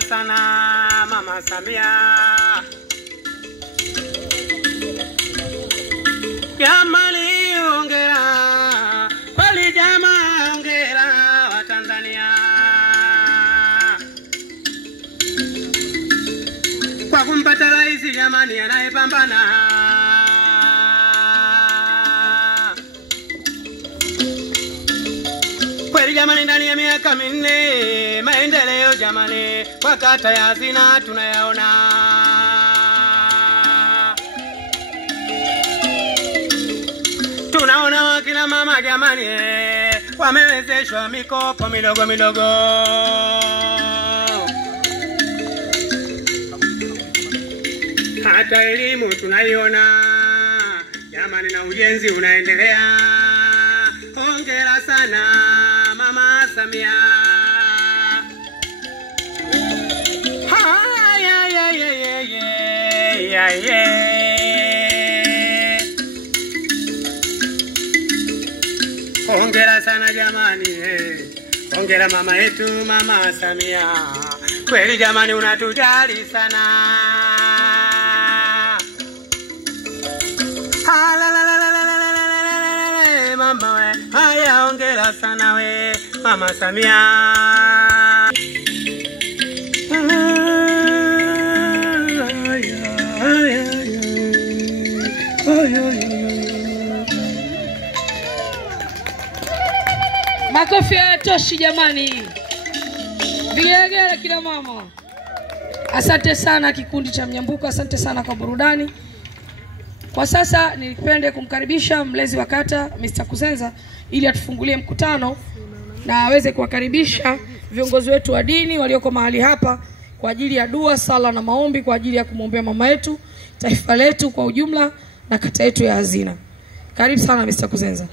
hongera sana Mama Samia. Jamani hongera, kweli jamani hongera wa Tanzania. Kwa kumpata rais jamani anayepambana. Kweli jamani ndani ya miaka minne maendeleo jamani kwa kata ya Hazina tunayaona. Tunaona wakina mama jamani wamewezeshwa mikopo midogo midogo. Hata elimu tunaiona jamani na ujenzi unaendelea. Hongera sana Mama Samia. Hongera sana jamani, hongera mama yetu Mama Samia. Kweli jamani unatujali sana. Mama we, haya hongera sana we Mama Samia. Makofi hayatoshi jamani. Vigelegele kila mama. Asante sana kikundi cha Mnyambuko, asante sana kwa burudani. Kwa sasa nipende kumkaribisha mlezi wa kata Mr. Kuzenza ili atufungulie mkutano na aweze kuwakaribisha viongozi wetu wa dini walioko mahali hapa kwa ajili ya dua, sala na maombi kwa ajili ya kumwombea mama yetu, taifa letu kwa ujumla na kata yetu ya Hazina. Karibu sana Mr. Kuzenza.